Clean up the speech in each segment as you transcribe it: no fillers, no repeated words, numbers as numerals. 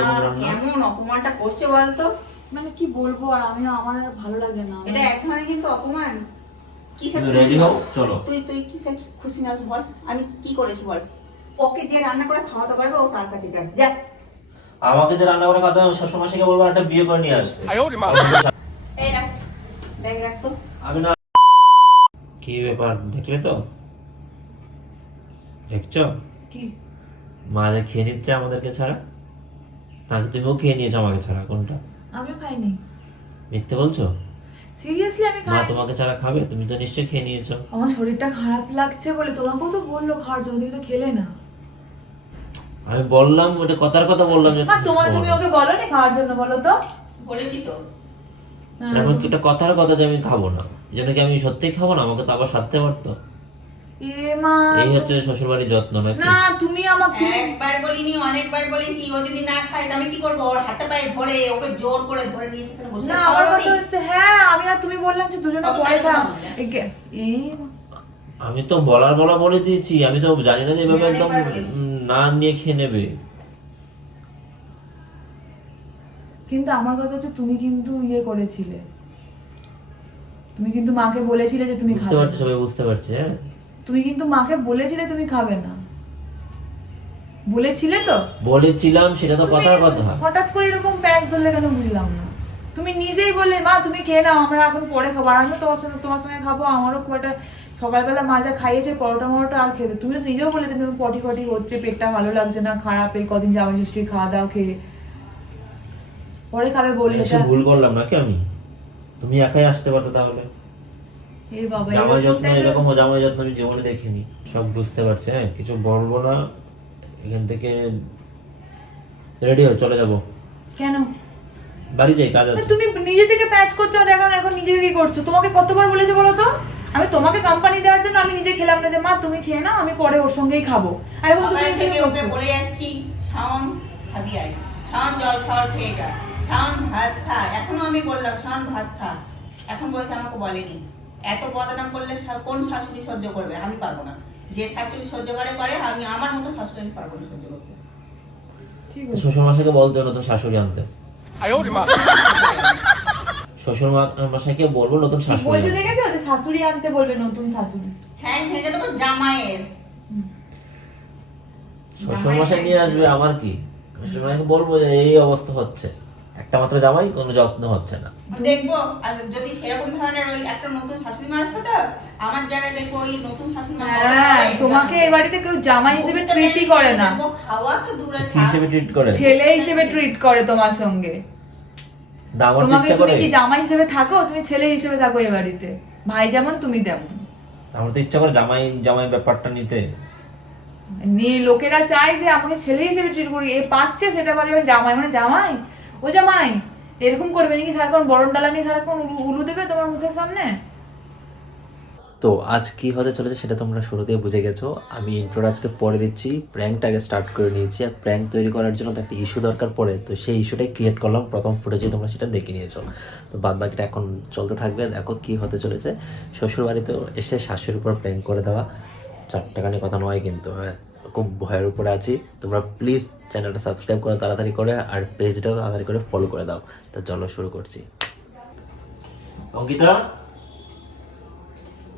এরকম রান্না? কেমন অপমানটা করছে বলতো? মানে কি বলবো, আর আমি আমার আর ভালো লাগে না। এটা এক ধরনের কিন্তু অপমান। কিসে তুমি রেডি হও, চলো। তুই কিসে খুশি নাস বল, আমি কি করেছি বল? ওকে যে রান্না করে খাওয়াতে পারবে ও তার কাছে যা যা। আমাকে যে রান্না করে খাওয়াতে হবে শ্বশুরমশাইকে বলবো একটা বিয়ে করে নিয়ে আসতে। এই রাখ, দেখ রাখ তো। আমি না। কি ব্যাপার দেখলে তো? দেখছো কি মা যে খেয়ে নিচ্ছে আমাদেরকে ছাড়া, তাহলে তুমিও খেয়ে নিয়েছো আমাকে ছাড়া। কোনটা? আমিও খাইনি, মিথ্যে বলছো? সিরিয়াসলি আমি মা খাইনি। তোমাকে ছাড়া খাবে? তুমি তো নিশ্চয়ই খেয়ে নিয়েছো। আমার শরীরটা খারাপ লাগছে বলে তোমাকেও তো বললো খাওয়ার জন্য, তুমি তো খেলে না। আমি বললাম, ওটা কথার কথা বললাম যে মা তুমি ওকে বলো না খাওয়ার জন্য, বলো তো। বলেছি তো। হ্যাঁ, এখন কি একটা কথার কথা যে আমি খাবো না, এই জন্য কি আমি সত্যিই খাবো না? আমাকে তো আবার সাধতে পারতো। মা এই হচ্ছে শ্বশুর বাড়ির যত্ন নাকি? না, তুমি আমাকে একবার বলিনি, অনেকবার বলেছি। ও যদি না খায় আমি কি করবো? ওর হাতে পায়ে ধরে ওকে জোর করে ধরে নিয়ে সেখানে বসে না, আমার কথা হচ্ছে হ্যাঁ আমি আর তুমি বললাম যে দুজনে কত পরে তাড়াতাড়ি খাও। খাবো? আমি তো বলা বলে দিয়েছি। আমি তো জানি না যে এভাবে না, একদম একবার বলেছি। না নিয়ে খেয়ে নেবে। কিন্তু আমার কথা হচ্ছে তুমি কিন্তু করেছিলে, তুমি কিন্তু মাকে বলেছিলে যে তুমি বুঝতে খাবে পারছি, না। সবাই বুঝতে পারছে। হ্যাঁ, তুমি কিন্তু মাকে বলেছিলে তুমি খাবে না, বলেছিলে তো? বলেছিলাম, সেটা তো তুমি কথার কথা। হঠাৎ করে এরকম প্যাচ ধরলে কেন বুঝলাম না। তুমি নিজেই বললে মা তুমি খেয়ে নাও, আমরা এখন পরে খাবো। আর আমিও তোমার সঙ্গে খাবো। আমারও খুব একটা সকালবেলা মা যা খাইয়েছে পরোটা আর খেতে, তুমি তো নিজেও বলে তুমি পটি ফটি হচ্ছে, পেটটা ভালো লাগছে না, খারাপ, এই কদিন জামাই ষষ্ঠীর খাওয়া দাওয়া খেয়ে পরে খাবে বললে। এসে ভুল করলাম নাকি আমি? তুমি একাই আসতে পারতো তাহলে। এই বাবা, জামাই যত্ন এরকম এরকম জামাই যত্ন আমি জীবনে দেখিনি। সব বুঝতে পারছি। হ্যাঁ, কিছু বলবো না। এখান থেকে রেডি হয়ে চলে যাব। কেন? বাড়ি যাই, কাজ আছে। তুমি নিজে থেকে প্যাচ করছো আর এখন নিজে থেকেই করছো। তোমাকে কতবার বলেছে বলো তো? আমি তোমাকে কোম্পানি দেওয়ার জন্য আমি নিজে খেলাম না যে মা তুমি খেয়ে নাও, আমি পরে ওর সঙ্গেই খাবো। আর এখন তুমি সকাল থেকে নিজে ওকে বলে যাচ্ছি শাওন খাবি আয়, শাওন জল খাওয়ার খেয়ে যা, শাওন ভাত খা। এখনো আমি বললাম শাওন ভাত খা, এখন বলছে আমাকে বলেনি। এত বদনাম করলে কোন শাশুড়ি সহ্য করবে? আমি পারবো না। যে শাশুড়ি সহ্য করে করে, আমি আমার মতো শাশুড়ি আমি পারবো না সহ্য করতে। ঠিক তো আছে। শ্বশুর মশাইকে বলতে নতুন শাশুড়ি আনতে। শ্বশুর মশাইকে বলবো নতুন শাশুড়ি বলছে আনতে। দেখেছো যে শাশুড়ি আনতে বলবে, নতুন শাশুড়ি। হ্যাঁ ভেঙে দেবো জামাইয়ের। শ্বশুর মশাই নিয়ে আসবে, আমার কি? শ্বশুর মশাইকে বলবো যে এই অবস্থা হচ্ছে, একটা মাত্র জামাই, কোনো যত্ন হচ্ছে না। দেখবো, আর যদি সেরকম ধরনের ওই একটা নতুন শাশুড়ি মা আসবে তো আমার জায়গায় দেখবো ওই নতুন শাশুড়ি মা হ্যাঁ, তোমাকে এই বাড়িতে কেউ জামাই হিসেবে ট্রিটই করে না, দেখবো, খাওয়া তো দূরে কি হিসেবে ট্রিট করে? ছেলে হিসেবে ট্রিট করে তোমার সঙ্গে। আমার তো তোমাকে ইচ্ছা তুমি করে, কি জামাই হিসেবে থাকো? তুমি ছেলে হিসেবে থাকো এই বাড়িতে। ভাই যেমন তুমি তেমন। আমার তো ইচ্ছা করে জামাই জামাই ব্যাপারটা নিতে। নিয়ে লোকেরা চায় যে আমাকে ছেলে হিসেবে ট্রিট করি, এ পাচ্ছে সেটা বলে জামাই, মানে জামাই ও জামাই এরকম করবে নাকি? সারাক্ষণ বরণ ডালা নিয়ে সারাক্ষণ উলু দেবে তোমার মুখের সামনে? তো আজ কি হতে চলেছে সেটা তোমরা শুরুতেই বুঝে গেছো। আমি ইন্ট্রোর আজকে পরে দিচ্ছি, প্র্যাঙ্কটা আগে স্টার্ট করে নিয়েছি। আর প্র্যাঙ্ক তৈরি করার জন্য তো একটা ইস্যু দরকার পড়ে, তো সেই ইস্যুটাই ক্রিয়েট করলাম প্রথম ফুটেজে, তোমরা সেটা দেখে নিয়েছো। তো বাদ বাকিটা এখন চলতে থাকবে। দেখো কি হতে চলেছে। শ্বশুর বাড়িতে এসে শাশুড়ির উপর প্র্যাঙ্ক করে দেওয়া, চারটাখানি কথা নয় কিন্তু। হ্যাঁ, খুব ভয়ের উপরে আছি। তোমরা প্লিজ চ্যানেলটা সাবস্ক্রাইব করো তাড়াতাড়ি করে, আর পেজটা তাড়াতাড়ি করে ফলো করে দাও। তো চলো শুরু করছি। অঙ্কিতা,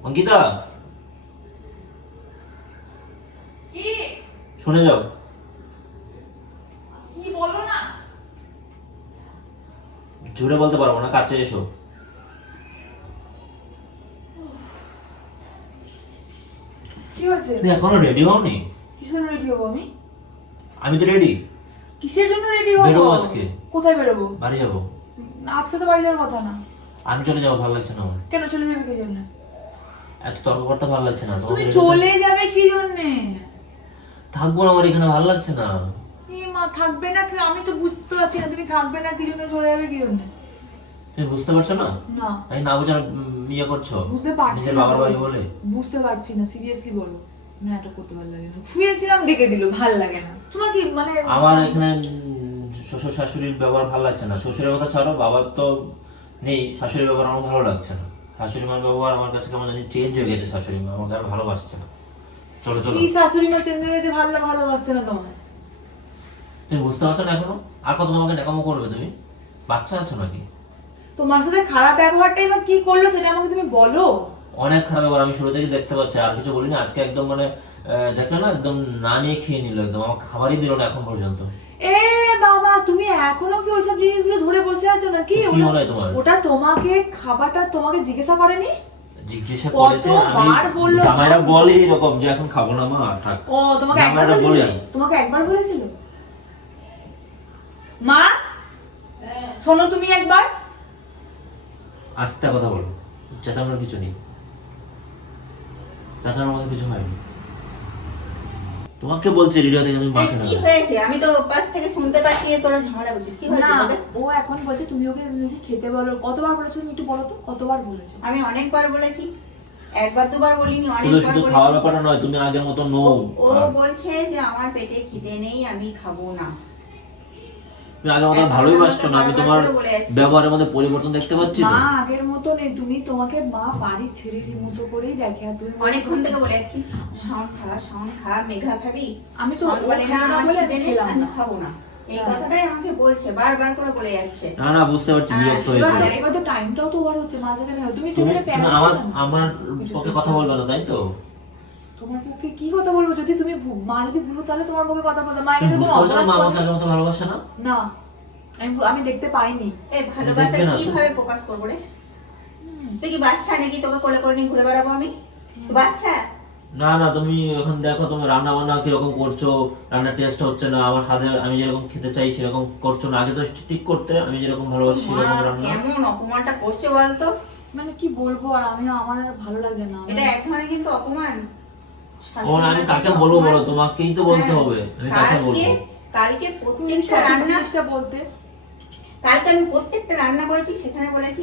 অঙ্কিতা, কি শুনে যাও। কি বলো না? জোরে বলতে পারবো না, কাছে এসো। কি হয়েছে? তুমি এখনো রেডি হওনি? কিসের রেডি হবো আমি? আমি তো রেডি। কিসের জন্য রেডি হবো? বেরোবো আজকে। কোথায় বেরোবো? বাড়ি যাবো। আজকে তো বাড়ি যাওয়ার কথা না। আমি চলে যাবো, ভালো লাগছে না আমার। কেন চলে যাবে কি জন্য? এত তর্ক করতে ভালো লাগছে না। তুমি তোমাদের চলে যাবে কি জন্যে? থাকবো না, আমার এখানে ভালো লাগছে না। মা থাকবে না কি? আমি তো বুঝতে পারছি না তুমি থাকবে না কি জন্য, চলে যাবে কি জন্য? তুমি বুঝতে পারছো না? না আমি না বুঝে ইয়ে করছো বুঝতে পারছি নিজের না। বাবার বাড়ি বলে। বুঝতে পারছি না, সিরিয়াসলি বলো। নাটক করতে ভালো লাগে না। শুয়েছিলাম ডেকে দিল, ভালো লাগে না। তোমার কি মানে? আমার এখানে শ্বশুর শাশুড়ির ব্যবহার ভালো লাগছে না। শ্বশুরের কথা ছাড়ো, বাবার তো নেই, শাশুড়ির ব্যবহার আমার ভালো লাগছে না। শাশুড়ি মার ব্যবহার আমার কাছে কেমন জানি চেঞ্জ হয়ে গেছে। শাশুড়ি মা আমাকে আর ভালোবাসছে না। চলো চলো। কি শাশুড়ি মা চেঞ্জ হয়ে গেছে? ভালোবাসছে না তোমায়? তুমি বুঝতে পারছো না এখনো? আর কত তোমাকে ন্যাকামো করবে? তুমি বাচ্চা আছো নাকি? তোমার সাথে খারাপ ব্যবহারটাই বা কি করলো সেটা আমাকে তুমি বলো। অনেক খারাপ ব্যাপার, আমি শুরু থেকে দেখতে পাচ্ছি, আর কিছু বলিনি। আজকে একদম মানে দেখলে না, একদম না নিয়ে খেয়ে নিল, একদম আমার খাবারই দিল না এখন পর্যন্ত। এ বাবা, তুমি এখনো কি ওইসব জিনিসগুলো ধরে বসে আছো নাকি? কি মনে হয় তোমার? ওটা তোমাকে খাবারটা তোমাকে জিজ্ঞাসা করেনি? জিজ্ঞাসা করেছে, আমি কতবার বললো? জামাইরা বলে এরকম যে এখন খাবো না মা, থাক। ও তোমাকে একবার জামাইরা বলেছিল? বলে। তোমাকে একবার বলেছিল? মা শোনো তুমি একবার। আস্তে কথা বলো, চেঁচানোর কিছু নেই, চেঁচানোর মতো কিছু হয়নি। তোমাকে বলছে রেডিও থেকে তুমি মাকে না। কি হয়েছে? আমি তো পাশ থেকে শুনতে পাচ্ছি যে তোরা ঝামেলা করছিস। কি হয়েছে না, তোদের? ও এখন বলছে তুমি ওকে নাকি খেতে বলো। কতবার বলেছো তুমি একটু বলো তো, কতবার বলেছো? আমি অনেকবার বলেছি, একবার দুবার বলিনি, শুধু অনেকবার শুধু খাওয়ার বলেছি। ব্যাপারটা নয়, তুমি আগের মতো নো। ও বলছে যে আমার পেটে খিদে নেই, আমি খাবো না। তুমি আগের মতো ভালোই বাসছো না, আমি তোমার ব্যবহারের মধ্যে পরিবর্তন দেখতে পাচ্ছি তো। মা আগের মতো নেই, তুমি তোমাকে মা বাড়ি ছেড়ে মতো করেই দেখে। আর তুমি অনেকক্ষণ থেকে বলে যাচ্ছি শাওন খা, মেঘা খাবি? আমি তো শাওন বলে ও না, খাবে না আমার বলে খিদে নেই, খেলাম আমি না। খাবো না। এই কথাটাই আমাকে বলছে, বারবার করে বলে যাচ্ছে। না না, বুঝতে পারছি, বিরক্ত এবার হয়েছে। এবার তো টাইমটাও তো ওভার হচ্ছে, মাঝখানে তুমি তুমি সেখানে তুমি আমার পক্ষে কথা বলবে না, তাই তো? তোমার পক্ষে কি কথা বলবো? যদি তুমি মা যদি ভুলো তাহলে তোমার পক্ষে কথা বলতে। মা তুমি এটা বুঝতে পারছো না মা আমাকে তো আগের মতো ভালোবাসে না? না, আমি দেখতে পাইনি। এই ভালোবাসা দেখবে না তো? কিভাবে প্রকাশ করবো রে? তুই কি বাচ্চা নাকি তোকে কোলে করে নিয়ে ঘুরে বেড়াবো আমি? তুই বাচ্চা? না না, তুমি এখন দেখো তুমি রান্না বান্না কিরকম করছো, রান্নার টেস্ট হচ্ছে না আমার সাথে, আমি যেরকম খেতে চাই সেরকম করছো না। আগে তো ঠিক করতে, আমি যেরকম ভালোবাসি সেরকম মা রান্না। কেমন অপমানটা করছে বলতো? মানে কি বলবো, আর আমার আর ভালো লাগে না। এটা এক ধরনের কিন্তু অপমান। ওর আমি কাকে বলবো বলো? তোমাকেই তো বলতে হবে, আমি কাকে বলবো? কালকে তুমি প্রত্যেকটা সঠিক রান্না, জিনিসটা বলতে। কালকে আমি প্রত্যেকটা রান্না করেছি, সেখানে বলেছি,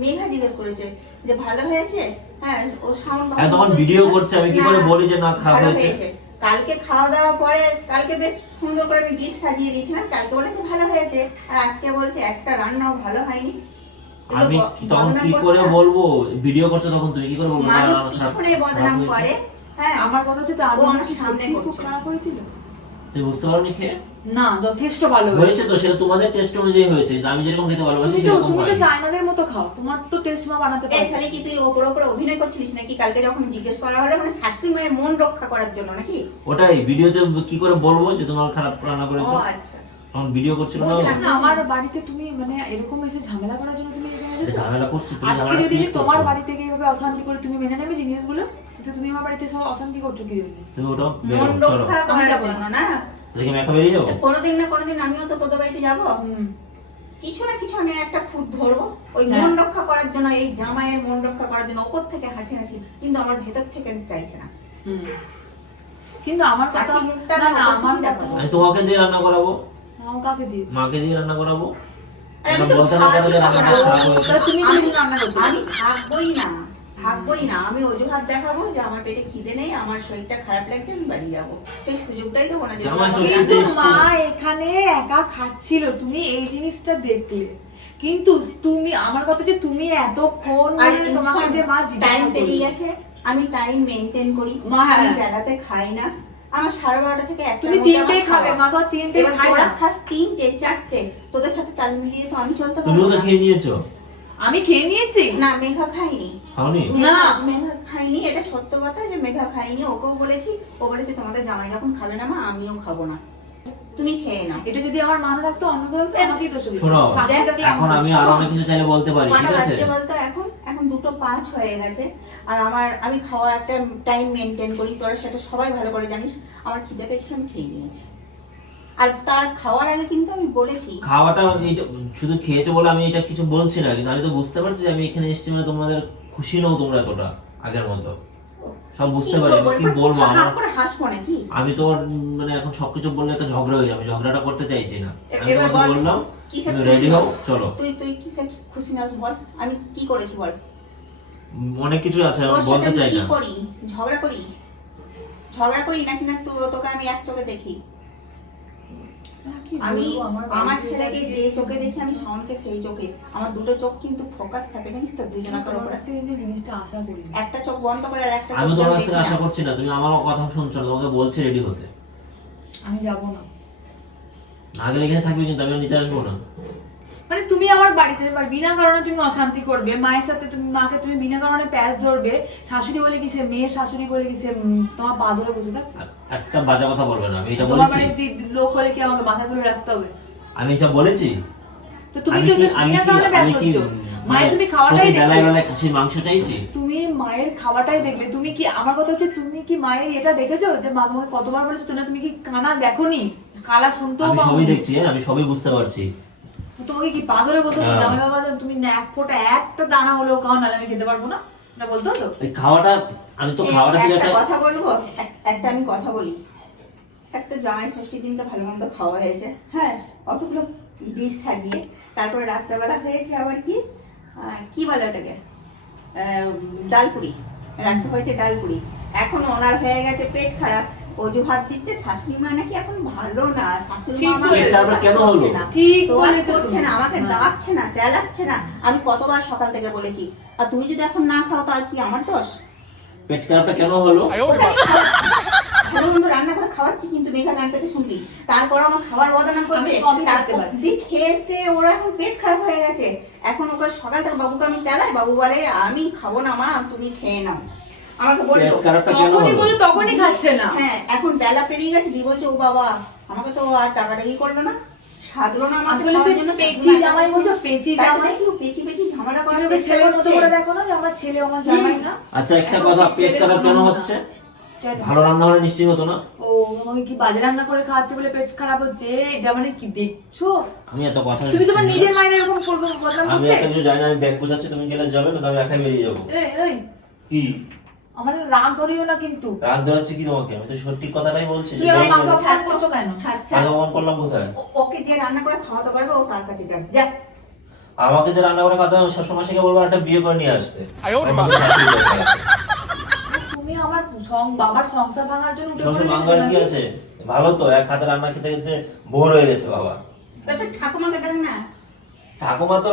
মেঘা জিজ্ঞেস করেছে যে ভালো হয়েছে। হ্যাঁ, ও সাউন্ড হ্যাঁ, তখন ভিডিও করছে, আমি কি করে বলি যে না খারাপ হয়েছে? কালকে খাওয়া দাওয়া পরে, কালকে বেশ সুন্দর করে আমি ডিশ সাজিয়ে দিয়েছিলাম, কালকে বলেছে ভালো হয়েছে, আর আজকে বলছে একটা রান্নাও ভালো হয়নি। এগুলো আমি তখন বদনাম কি করছে করে না? বলবো? ভিডিও করছো তখন তুমি কি করে বলবো না মানুষ খারাপ পিছনে বদনাম হয়েছে? করে। হ্যাঁ, আমার কথা হচ্ছে তার ও জন্য আমার কি সামনে সত্যি খুব করছে। খারাপ হয়েছিল? তুমি বুঝতে পারোনি খেয়ে? না, যথেষ্ট ভালো হয়েছে তো, সেটা তোমাদের টেস্ট অনুযায়ী হয়েছে, কিন্তু আমি যেরকম খেতে ভালোবাসি তুমি তো সেরকম তুমি তো হয়নি। চায়নাদের মতো খাও, তোমার তো টেস্ট মা বানাতে এই পারো। খালি কি তুই ওপরে ওপরে অভিনয় করছিস নাকি? কালকে যখন জিজ্ঞেস করা হলো, মানে শাশুড়ি মায়ের মন রক্ষা করার জন্য নাকি? ওটাই ভিডিওতে কি করে বলবো যে তোমার খারাপ রান্না ও করেছো? আচ্ছা, তখন ভিডিও করছিল না। বুঝলাম। না, আমার বাড়িতে তুমি মানে এরকম এসে ঝামেলা করার জন্য তুমি এখানে এসেছো? ঝামেলা করছি, তুমি আজকে ঝামেলা যদি কি আমি তোমার করছো? বাড়ি থেকে এভাবে অশান্তি করে তুমি মেনে নেবে জিনিসগুলো, তো তুমি আমার বাড়িতে এসে অশান্তি করছো কি জন্য? তুমি ওটা মন চলো, রক্ষা আমি করার যাবো জন্য না? দেখে মেখা বেরিয়ে যাবো। কোনোদিন না কোনোদিন আমিও তো তোদের বাড়িতে যাবো, কিছু না কিছু আমি একটা খুঁত ধরবো, ওই হ্যাঁ। মন রক্ষা করার জন্য, এই জামাইয়ের মন রক্ষা করার জন্য ওপর থেকে হাসি হাসি, কিন্তু আমার ভেতর থেকে চাইছে না। কিন্তু আমার কথা হাসি মুখটা না, না, না, আমার ওপর থেকে কথা দেখো। আমি তোমাকে দিয়ে রান্না করাবো, আমার কাকে দিও? মাকে দিয়ে রান্না করাবো। আরে আমি এটা তো বলতে না পারো যে ভাবই রান্নাটা না। খারাপ হয়েছে। তা তুমি আমি- যদি রান্না করতে আমি থাকবোই না, থাকবোই না। আমি অজুহাত দেখাবো যে আমার পেটে খিদে নেই, আমার শরীরটা খারাপ লাগছে, আমি বাড়ি যাবো। সেই সুযোগটাই তো মনে জামাই ষষ্ঠী কিন্তু এসছে। মা এখানে একা খাচ্ছিল, তুমি এই জিনিসটা দেখলে। কিন্তু তুমি আমার কথা যে তুমি এতক্ষণ আর ধরে তোমাকে যে মা জিজ্ঞাসা টাইম পেরিয়ে করলো। গেছে, আমি টাইম মেনটেন করি, মা, হ্যাঁ। আমি বেলাতে খাই না, আমার 12:30 থেকে 1টা তুমি 3টে খাবে, মা তো 3টে এবার খায় তোরা না। খাস 3টে 4টে, তোদের সাথে তাল মিলিয়ে তো আমি চলতে তুমিও পারবো তো না। খেয়ে নিয়েছো, আমি খেয়ে নিয়েছি। না, মেঘা খাইনি। খাওনি? না। মেঘা খাইনি, এটা সত্য কথা যে মেঘা খাইনি। ওকেও বলেছি, ও বলেছে তোমাদের জামাই যখন খাবে না মা, আমিও খাবো না, তুমি খেয়ে নাও। এটা যদি আমার মা না থাকতো, অন্য কেউ থাকতো, আমাকেই দোষ দিত। শোনো, শাশুড়ি থাকলে এখন আমি আরো অনেক কিছু চাইলে বলতে পারি, কটা ঠিক আছে? বাজছে বলতো? এখন 2:05 হয়ে গেছে, আর আমি খাওয়া একটা টাইম মেনটেন করি, তোরা সেটা সবাই ভালো করে জানিস। আমার খিদে পেয়েছিল, আমি খেয়ে নিয়েছি। আর তার খাওয়ার আগে কিন্তু আমি বলেছি, খাওয়াটা এইটা শুধু খেয়েছো বলে আমি এটা কিছু বলছি না, কিন্তু আমি তো বুঝতে পারছি যে আমি এখানে এসেছি মানে তোমাদের খুশি নও তোমরা এতটা আগের মতো। সব বুঝতে পারি, আমি কি বলবো আমার, হাঁ করে হাসবো নাকি? আমি তো মানে এখন সবকিছু বললে একটা ঝগড়া হয়ে যাবে, আমি ঝগড়াটা করতে চাইছি না। আমি এবার তোমাকে বল, বললাম কিসে তুমি খুশি রেডি হও, নাস? চলো। তুই কিসে খুশি নাস বল, আমি কি করেছি বল? অনেক কিছু আছে আমি তোর সাথে বলতে আমি চাই কি না। করি? ঝগড়া করি নাকি না তোকে আমি এক চোখে দেখি? কি আমি বলবো, আমার বাড়িতে ছেলেকে এসে যে চোখে দেখি, আমি শাওনকে সেই চোখে। আমার দুটো চোখ কিন্তু ফোকাস থাকে, জানিস তো, দুজনের তোমার উপরে। কাছ থেকে এই জিনিসটা আশা করি না। একটা চোখ বন্ধ করে আর একটা আমি চোখ তোমার কাছ দেখি থেকে আশা না। করছি না, তুমি আমার কথা শুনছো না, তোমাকে বলছি রেডি হতে। আমি যাব না। না গেলে এখানে থাকবে, কিন্তু আমি নিতে আসবো না। মানে তুমি আমার বাড়িতে বিনা কারণে তুমি অশান্তি করবে, মায়ের সাথে তুমি মাকে তুমি বিনা কারণে প্যাচ ধরবে, শাশুড়ি বলে কিসে, মেয়ের শাশুড়ি বলে কিসে তোমার পা ধরে বসে থাক। একটা বাজে কথা বলবে না, আমি এটা তোমার বলেছি? বাড়ির লোক হলে কি আমাকে মাথায় তুলে রাখতে হবে? আমি এটা বলেছি? তো তুমি তো বিনা কারণে প্যাচ ধরছো। মায়ের তুমি খাওয়াটাই বেলায় দেখলে, বেলায় খাসির মাংস চাইছি। তুমি মায়ের খাওয়াটাই দেখলে, তুমি কি আমার কথা হচ্ছে তুমি কি মায়ের এটা দেখেছো যে মা তোমাকে কতবার বলেছো তুমি কি কানা দেখোনি, কালা শুনতেও আমি সবই পাওনি? দেখছি, আমি সবই বুঝতে পারছি। তোমাকে কি পাগলে বলতো হ্যাঁ। জামাই বাবা তুমি না এক ফোঁটা একটা দানা হলেও খাও, নাহলে আমি খেতে পারবো না, এটা বলতো তো? এই খাওয়াটা, আমি তো খাওয়াটা ছিল একটা একটা। কথা বলবো, একটা আমি কথা বলি। একটা জামাই ষষ্ঠীর দিনকে ভালো মন্দ খাওয়া হয়েছে, হ্যাঁ, অতগুলো ডিশ সাজিয়ে, তারপরে রাত্রেবেলা হয়েছে আবার কি কি বলে ওটাকে, ডালপুরি রাখতে হয়েছে, ডালপুরি। এখন ওনার হয়ে গেছে পেট খারাপ, অজুহাত দিচ্ছে শাশুড়ি মা নাকি এখন ভালো না, শাশুড়ি মা ঠিক আমাকে বলেছো। তারপর কেন হলো? না, ঠিক তোয়াজ বলেছো করছে তুমি। না, আমাকে হ্যাঁ। ডাকছে না, তেলাচ্ছে না। আমি কতবার সকাল থেকে বলেছি, আর তুমি যদি এখন না খাও তা কি আমার দোষ? পেট খারাপটা কেন হলো? ভালো মন্দ রান্না করে খাওয়াচ্ছি, কিন্তু মেঘা গান পেতে শুনবি, তারপর আমার খাবার বদনাম করছে। আমি সবই দেখতে তারপর পাচ্ছি। খেতে ওরা এখন পেট খারাপ হয়ে গেছে। এখন ওকে সকাল থেকে বাবুকে আমি তেলাই, বাবু বলে আমি খাবো না মা, তুমি খেয়ে নাও। আমাকে বললো পেট খারাপটা কেন যখনই হলো? বলে তখনই খাচ্ছে না। হ্যাঁ, এখন বেলা পেরিয়ে গেছে, দি বলছে ও বাবা আমাকে তো আর টাকাটাকি করলো না, সাধলো না আমাকে আসলে খাওয়ার সে জন্য, পেঁচি জামাই বলছো, পেঁচি তাই তো জামাই। দেখছি ও পেঁচি পেঁচি ঝামেলা তুমি করার ওকে চেষ্টা ছেলের মতো করছে। করে দেখো না যে আমার ছেলে আমার জামাই না। আচ্ছা একটা এখন কথা, সেই পেট ছেলের খারাপ কেন কোনো হচ্ছে? কেন? ভালো রান্না হলে নিশ্চয়ই হতো না। ও আমাকে কি বাজে রান্না করে খাওয়াচ্ছে বলে পেট খারাপ হচ্ছে, এটা মানে কি দেখছো? আমি এত কথা তুমি তোমার নিজের মায়ের এরকম করবো বদনাম আমি করতে? একটা কিছু জানি না, আমি ব্যাগ বোঝাচ্ছি, তুমি গেলে যাবে না, আমি একা বেরিয়ে যাবো। এই এই কি আমার রাগ ধরিও না কিন্তু। রাগ ধরাচ্ছি কি তোমাকে? আমি তো সত্যি কথাটাই বলছি। তুমি আমার মাকে অপমান করছো কেন? ছাড় ছাড়, আগে অপমান করলাম কোথায়? ওকে যে রান্না করে খাওয়াতে পারবে ও তার কাছে যাবে, যা। আমাকে যে রান্না করে খাওয়াতে হবে, শ্বশুরমশাইকে শিখে বলবো একটা বিয়ে করে নিয়ে আসতে। তুমি আমার বাবার সংসার ভাঙার জন্য উঠে শ্বশুর পড়ে বাঙ্গার কি গেছো আছে? ভালো তো, এক হাতে রান্না খেতে খেতে বোর হয়ে গেছে বাবা। তো ঠাকুমাকে ডাক না, ঠাকুমা তো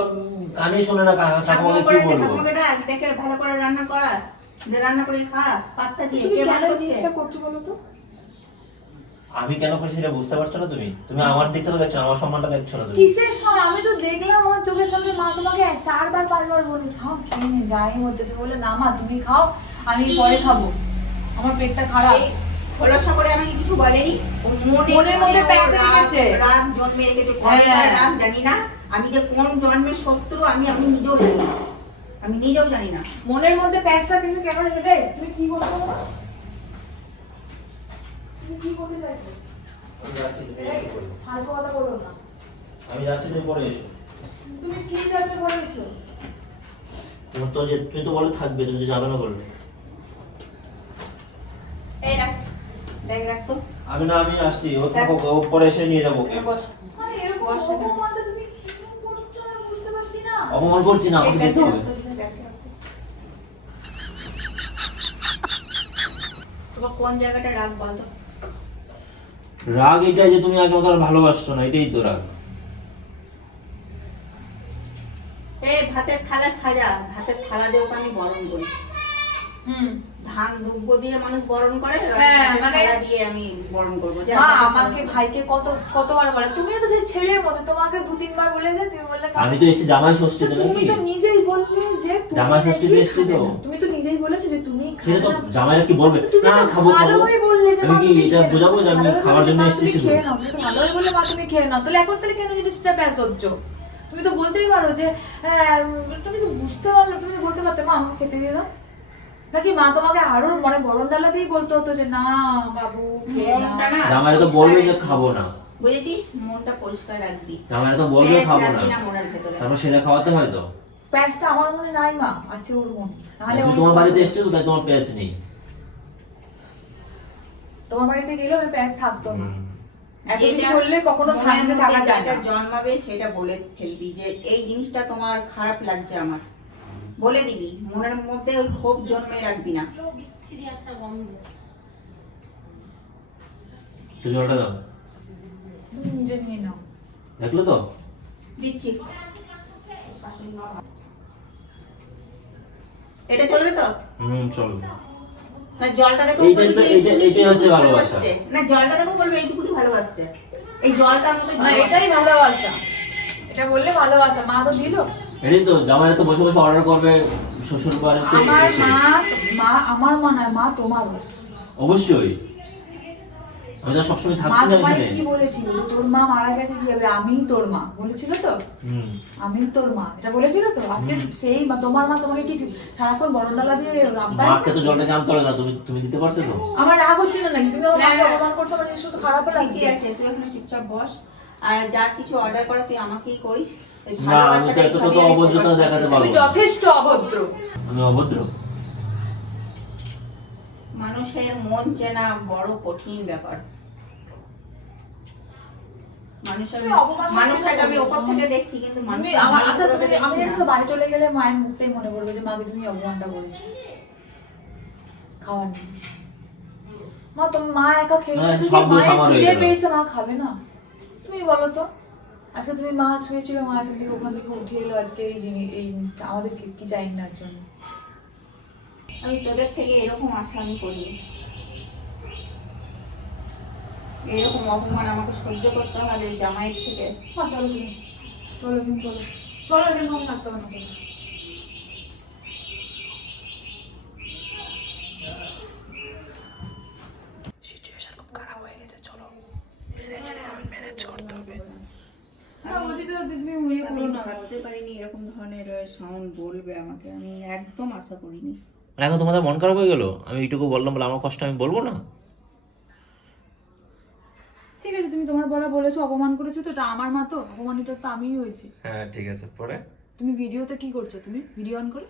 কানে শোনে না, ঠাকুমাকে ঠাকুমা কি করে বলবো? ঠাকুমাকে ডাক, ডেকে ভালো করে রান্না করা, যে রান্না করে খা, পাঁচটা দিয়ে তুমি কে কেন ভালো এই করছে? জিনিসটা করছো বলো তো? আমি কেন করছি সেটা বুঝতে পারছো না তুমি? তুমি আমার দিকটা তো দেখছো না, আমার সম্মানটা দেখছো না তুমি। কিসের সময়? আমি তো দেখলাম আমার চোখের সামনে মা তোমাকে 4বার 5বার বলি খাও, খেয়ে নে, গায়ে হচ্ছে। তুমি বলে না মা তুমি খাও, আমি পরে খাবো, আমার পেটটা খারাপ। এই খোলসা করে আমাকে কিছু বলেনি, ও মনের মধ্যে ওর প্যাঁচে রেখেছে। রাগ জন্মে রেখেছে, কবে হ্যাঁ। তার রাগ জানি না। আমি যে কোন জন্মের শত্রু আমি নিজেও জানি না, আমি নিজেও জানি না। মনের মধ্যে প্যাঁচটা কিন্তু কেন রেখে? তুমি কি বলছো বাবা? তুমি কি বলতে চাইছো? আমি যাচ্ছি, তুমি এসে পড়ো। ফালতু কথা বলো না। আমি যাচ্ছি, তুমি পরে এসো। তুমি কি যাচ্ছ বলেছো? তোমার তো যে তুমি তো বলে থাকবে, তুমি তো যাবে না বললে। এই রাখ, ব্যাগ রাখ তো, আমি না, আমি আসছি, ও থাকো, ও পরে এসে নিয়ে যাবো ওকে। এখানে বস। মানে এরকম বস এখানে। অপমানটা তুমি কি করছো আমি বুঝতে পারছি না। অপমান করছি না, আমাকে এই ব্যাগ দেখতে হবে। রাখ তো, এই ব্যাগ রাখ তো। তোমার কোন জায়গাটা রাখ বলতো? রাগ এটাই যে তুমি আগে আমাকে আর ভালোবাসছো না, এটাই তো রাগ। এই ভাতের থালা সাজা, ভাতের থালা দিয়ে ওকে আমি বরণ করি। ধান দুব্ব দিয়ে মানুষ বরণ করে, হ্যাঁ, ভাতের মানে- থালা দিয়ে আমি বরণ করবো। যা, মা ভাতের আমাকে থালা- ভাইকে কতবার বলে, তুমিও তো সেই ছেলের মতো, তোমাকে 2-3 বার বলেছে, তুমি বললে খাও। আমি তো এসে জামাই তো ষষ্ঠীতে তুমি নাকি? তো নিজেই বললে যে তুমি জামাই নাকি ষষ্ঠীতে এসছি তো। খাবে না। তুমি তো নিজেই বলেছো যে তুমি সেটা খাবে তো না। জামাইরা কি বলবে? তুমি না তো খাবো খাবো। ভালোভাবে বললে যে আমি মা কি তুমি এটা খেয়ে নাও। বোঝাবো যে আমি ভালোভাবে খাওয়ার বললে, জন্য মা এসেছি তুমি শুধু? খেয়ে নাও। তুমি তো ভালোভাবে বললে মা তুমি খেয়ে নাও, তাহলে এখন তাহলে কেন জিনিসটা ব্যাস হচ্ছ? তুমি তো বলতেই পারো যে তুমি তো বুঝতে পারলে, তুমি তো বলতে পারতে মা আমাকে খেতে দিয়ে দাও। নাকি মা তোমাকে আরো মানে বরণ ডালাতেই বলতে হতো যে না বাবু খেয়ে নাও। মনটা না জামাইরা তো পরিষ্কার বলবে যে রাখবি। খাবো না। বুঝেছিস, মনটা পরিষ্কার রাখবি, জামাইরা তো বলবে প্যাঁচ খাবো রাখবি না, না মনের ভেতরে। তারপর সেটা খাওয়াতে হয় তো। প্যাঁচটা আমার মনে নাই মা, আছে ওর মনে। নাহলে তুমি ওই- তোমার বাড়িতে এসছো তো, তাই তোমার পেঁয়াজ নেই। তোমার বাড়িতে গেলেও আমি প্যাঁচ থাকতো না। হুম। এত কিছু যেটা করলে কখনো মনের শান্তিতে মধ্যে থাকা যায় যেটা না। জন্মাবে সেটা বলে ফেলবি যে এই জিনিসটা তোমার খারাপ লাগছে আমার, বলে দিবি। মনের মধ্যে ওই ক্ষোভ জন্মে রাখবি না। একটু জলটা দাও, তুমি নিজে নিয়ে নাও। দেখলো তো? দিচ্ছি। এটা চলবে তো? চলো। না জলটা দেখো এইটাই হচ্ছে ভালোবাসা। না জলটা দেখো বলবে এইটুকুনি ভালোবাসছে। এই জলটার মধ্যে না এটাই ভালোবাসা, এটা বললে ভালোবাসা। মা তো দিল। এটাই তো জামাইরা তো বসে বসে অর্ডার করবে শ্বশুর বাড়িতে আমার এসে। আমার মা নয়, মা তোমারও। অবশ্যই আমি তো সবসময় মা থাকছি না তোমায় এখানে। কি বলেছিল যে তোর মা মারা গেছে কিভাবে, আমি তোর মা বলেছিল তো, হুম। আমি তোর মা এটা বলেছিল তো। আজকে সেই তোমার মা তোমাকে কি সারাক্ষণ বড়ডালা দিয়ে আব্বাই মাকে তো জলটা জানতে হবে না, তুমি দিতে পারতে তো। আমার রাগ হচ্ছে না নাকি? তুমি আমার মাকে অপমান করছো, আমার জিনিস তো খারাপ ঠিকই লাগছে। আছে, তুই এখন চুপচাপ বস। আর যা কিছু অর্ডার করে তুই আমাকেই করিস। ওই না আমি তো ভালোবাসাটা এতটা তো এইভাবেই আমি অভদ্রতা প্রকাশ দেখাতে করতে পারবো তুমি না। যথেষ্ট অভদ্র। আমি অভদ্র? মানুষের মন চেনা বড় কঠিন ব্যাপার। তুমি অপমান করছো মানুষটাকে আমি না। ওপর থেকে দেখছি, কিন্তু তুমি মানুষের আমার মন আচ্ছা পুরোটা তুমি আমি দেখছি জানি তো না। বাড়ি চলে গেলে মায়ের মুখটাই মনে পড়বে যে মাকে তুমি অপমানটা করেছো। খাওয়ার নেই মা, তুমি মা একা খেয়ে হ্যাঁ, তুমি সব দোষ মায়ের আমার হয়ে খিদে গেল। পেয়েছে, মা খাবে না? তুমি বলো তো, আজকে তুমি মা শুয়েছিল, মা এখান থেকে ওখান থেকে উঠে এলো আজকে এই জিনিস এই আমাদের কি চাই না জন্য। আমি তোদের থেকে এরকম আশা আমি করিনি। এরকম অপমান আমাকে সহ্য করতে হবে জামাইয়ের থেকে। মা চলো তুমি, চলো তুমি, চলো চলো, এরকম থাকতে হবে না। সিচুয়েশন খুব খারাপ হয়ে গেছে, চলো ম্যানেজ করতে হবে। আমি ভাবতে পারিনি এরকম ধরনের সাউন্ড বলবে আমাকে, আমি একদম আশা করিনি। মানে এখন তোমাদের মন খারাপ হয়ে গেল? আমি এইটুকু বললাম বলে আমার কষ্ট আমি বলবো না? ঠিক আছে, তুমি তোমার বলা বলেছো, অপমান করেছো তো, এটা আমার মা, তো অপমানিত তো আমিই হয়েছি। হ্যাঁ ঠিক আছে, পরে তুমি ভিডিওতে কি করছো? তুমি ভিডিও অন করে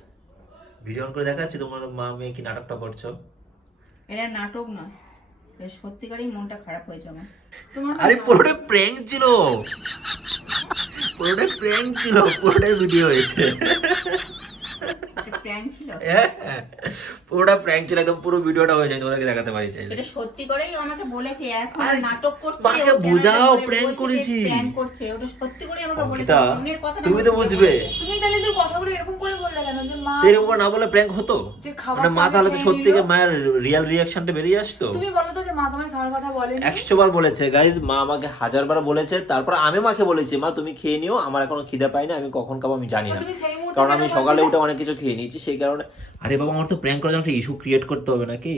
ভিডিও অন করে দেখাচ্ছি তোমার মা মেয়ে কি নাটকটা করছো। এটা নাটক না, এটা সত্যিকারই মনটা খারাপ হয়ে যাবে। তোমার আরে পুরোটা প্র্যাঙ্ক ছিল, পুরোটা প্র্যাঙ্ক ছিল, পুরোটাই ভিডিও হয়েছে। এটা প্র্যাঙ্ক ছিল। পুরোটা প্র্যাঙ্ক ছিল, একদম পুরো ভিডিওটা হয়ে যায়, তোমাদেরকে দেখাতে পারি চাইলে। এটা সত্যি করেই আমাকে বলেছে, এখন আরে, নাটক করছে, মাকে ও ক্যামেরাটা বোঝাও, ধরে prank বলছে যে করেছি। prank করছে, ওটা সত্যি করেই আমাকে বলেছে। অঙ্কিতা, অন্যের কথা না, তুমি আমার তো সাথে বুঝবে। বলেছে। তুমি তাহলে তো কথাগুলো এরকম করে বললে কেন যে মা এরকম করে না বলে প্র্যাঙ্ক হতো? যে খাবার মানে মা তাহলে তো খেয়ে সত্যি নিলো। মায়ের রিয়েল রিয়াকশনটা বেরিয়ে আসতো। তুমি বলো তো যে মা তোমায় খাওয়ার কথা বলেনি? 100 বার বলেছে গাইজ, মা আমাকে 1000 বার বলেছে, তারপর আমি মাকে বলেছি মা তুমি খেয়ে নিও, আমার এখনো খিদে পাইনি, আমি কখন খাবো আমি জানি না, তুমি সেই মুহূর্তে কারণ কেন আমি বলছিলে? সকালে উঠে অনেক কিছু খেয়ে নিয়েছি সেই কারণে। আরে বাবা, আমার তো প্র্যাঙ্ক করার জন্য একটা ইস্যু ক্রিয়েট করতে হবে নাকি?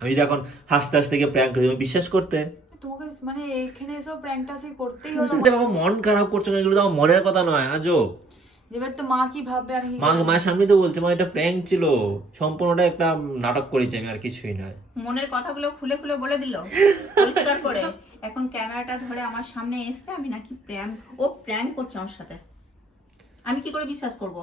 আমি যদি এখন হাসতে হাসতে গিয়ে প্র্যাঙ্ক করি, তুমি বিশ্বাস করতে? তোমাকে মানে এখানে এসব প্র্যাঙ্কটা সেই করতেই হলো। আরে বাবা, মন খারাপ করছো না, এগুলো তো আমার মনের কথা নয় আজও। এবার তো মা কি ভাববে, আমি কি মায়ের সামনে তো বলছে মা এটা প্র্যাঙ্ক ছিল, সম্পূর্ণটা একটা নাটক করেছি আমি, আর কিছুই নয়। মনের কথাগুলো খুলে খুলে বলে দিল পরিষ্কার করে। এখন ক্যামেরাটা ধরে আমার সামনে এসে আমি নাকি ও প্র্যাঙ্ক করছে আমার সাথে, আমি কি করে বিশ্বাস করব?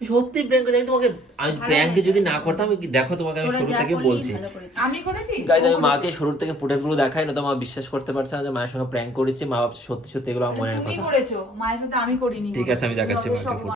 সত্যি প্র্যাঙ্ক করেছি আমি তোমাকে। আমি ভালো প্র্যাঙ্কে হয়েছে। যদি না করতাম, আমি কি দেখো তোমাকে আমি তোরা শুরু যা থেকে করলি বলছি। ভালো করেছিস। আমি করেছি? গাইজ, আমি মাকে শুরুর থেকে ফুটেজগুলো দেখাই না তো মা বিশ্বাস করতে পারছে না যে মায়ের সঙ্গে প্র্যাঙ্ক করেছি। মা ভাবছে সত্যি সত্যি এগুলো আমার মনের তুমি কথা। করেছো, মায়ের সাথে আমি করিনি। ঠিক আছে, আমি দেখাচ্ছি তুমি অবশ্য মাকে অপমান